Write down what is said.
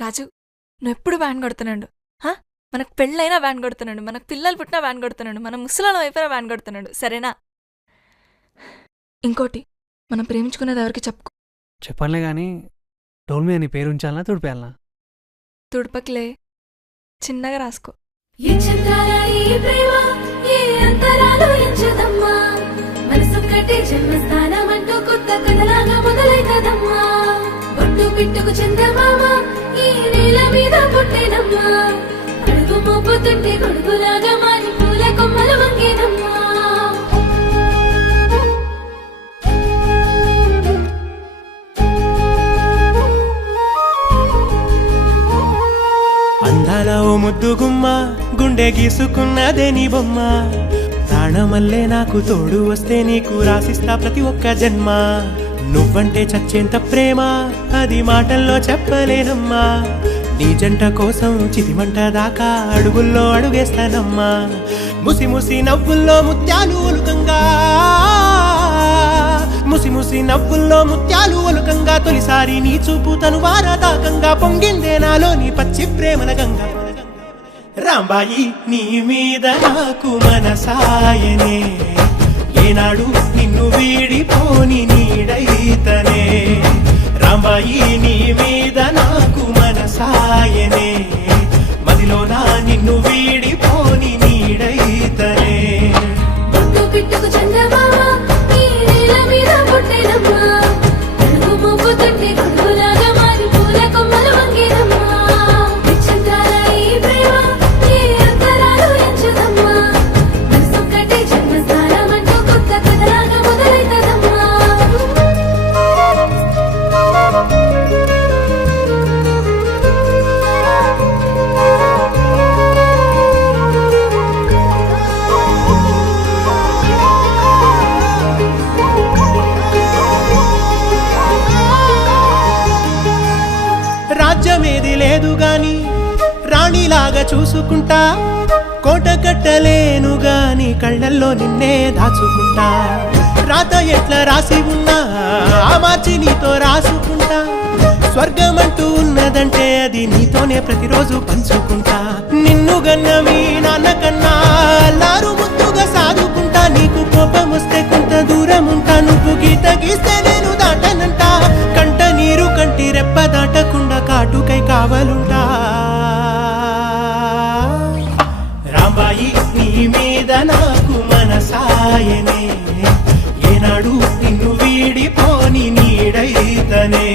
రాజు, నువ్వెప్పుడు వ్యాన్ కొడుతున్నాడు. మనకు పెళ్ళైనా వ్యాన్ కొడుతున్నాడు, మనకు పిల్లలు పుట్టినా వ్యాన్ కొడుతున్నాడు, మన ముసలాల వైపున వ్యాన్ కొడుతున్నాడు. సరేనా? ఇంకోటి, మనం ప్రేమించుకునేది ఎవరికి చెప్పుకో. చెప్పనులే కానీ డోల్ మీద నీ పేరు ఉంచాలనా తుడిపేయాలనా? తుడపకిలే, చిన్నగా రాసుకో. పిట్టుకు చందమామ ఈ నేల మీద పుట్టేనమ్మా, అడుగు మోపుతుంటే గొడుగులాగా మారి పూల కొమ్మలు వంగేనమ్మా. అందాల ఓ ముద్దుగుమ్మ, గుండె గీసుకున్నదే నీ బొమ్మ. ప్రాణమల్లే నాకు తోడు వస్తే నీకు రాసిస్తా ప్రతి ఒక్క జన్మ. నువ్వంటే చచ్చేంత ప్రేమ అది మాటల్లో చెప్పలేనమ్మా. నీ జంట కోసం చితిమంట దాకా అడుగుల్లో అడుగేస్తానమ్మా. ముసి ముసి నవ్వుల్లో ముత్యాలు ఒలుకంగా, ముసి ముసి నవ్వుల్లో ముత్యాలు ఒలుకంగా, తొలిసారి నీ చూపు తను వారదాకంగా పొంగిందే నాలో నీ పచ్చి ప్రేమల గంగా. రాంబాయి నీ మీద నాకు మనసాయనే, ఏనాడు నిన్ను వీడిపోని నీడైతనే. రాంబాయి నీ మీద నాకు మనసాయనే, మదిలోనా నిన్ను వీడిపోని నీడైతనే. పిట్టుకు చందమామ ఈ నేల మీద పుట్టేనమ్మా, అడుగు మోపుతుంటే గొడుగులాగా మారి పూల కొమ్మలు వంగేనమ్మా. విచిత్రాల ఈ ప్రేమ ఏ అంతరాలు ఎంచదమ్మా, మనసొక్కటే జన్మస్థానం అంటూ కొత్త కథలాగా మొదలైతదమ్మా. రాజ్యమేది లేదు గాని రాణిలాగా చూసుకుంటా, కోట కట్టలేను గాని కళ్ళల్లో నిన్నే దాచుకుంటా. రాత ఎట్లా రాసి ఉన్నా ఆ మార్చి నీతో రాసుకుంటా. స్వర్గమంటూ ఉన్నదంటే అది నీతోనే ప్రతిరోజు పంచుకుంటా. నిన్ను గన్న మీ నాన్న కన్నా అల్లారు ముద్దుగా సాదుకుంటా. నీకు కోపం వస్తే కొంత దూరం ఉంటా, నువ్వు గీత గీస్తే నేను దాటనంటా. కంట నీరు కంటి రెప్ప దాటకుండా కాటుకై కావలుంటా. రాంబాయి నీ మీద నాకు మనసాయనే, ఏనాడు నిన్ను వీడిపోని నీడైతనే.